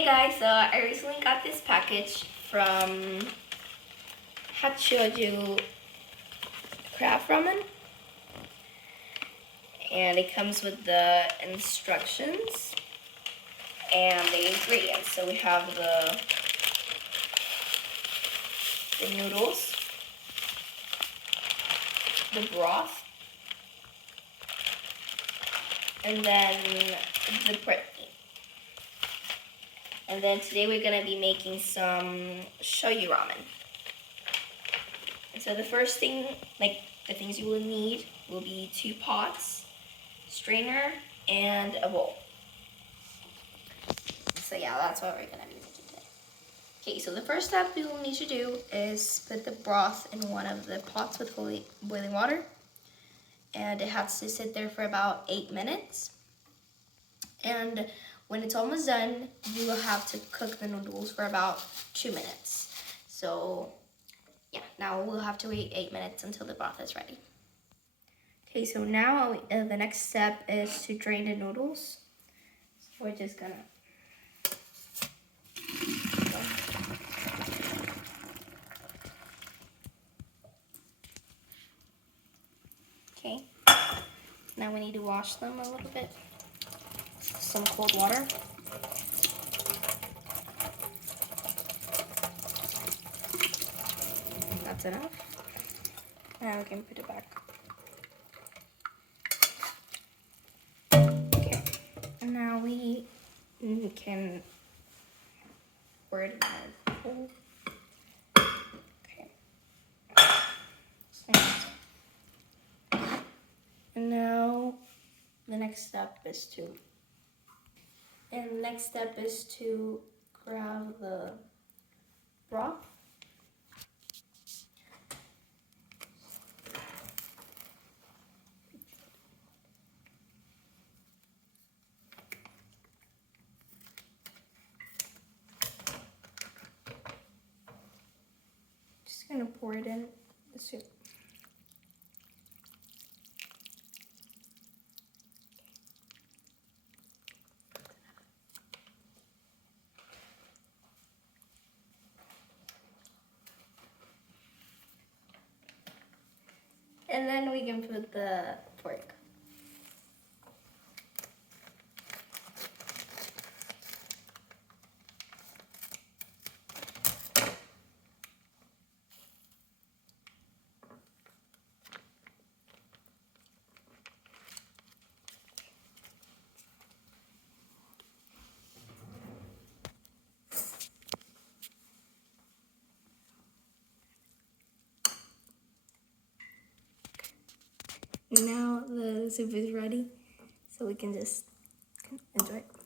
Hey guys, so I recently got this package from Hachioji Craft Ramen, and it comes with the instructions and the ingredients. So we have the noodles, the broth, and then the protein. And then today we're gonna be making some shoyu ramen. And so the first thing, the things you will need will be 2 pots, strainer, and a bowl. So yeah, that's what we're gonna be making today. Okay, so the first step we will need to do is put the broth in one of the pots with boiling water. And it has to sit there for about 8 minutes. And when it's almost done, you will have to cook the noodles for about 2 minutes. So yeah, now we'll have to wait 8 minutes until the broth is ready. Okay, so now the next step is to drain the noodles. So we're just gonna okay. Now we need to wash them a little bit. Some cold water. That's enough. Now we can put it back. Okay. And now we can pour it in a bowl. Okay. And now the next step is to grab the broth. Just gonna pour it in the soup. And then we can put the pork. Now the soup is ready, so we can just enjoy it.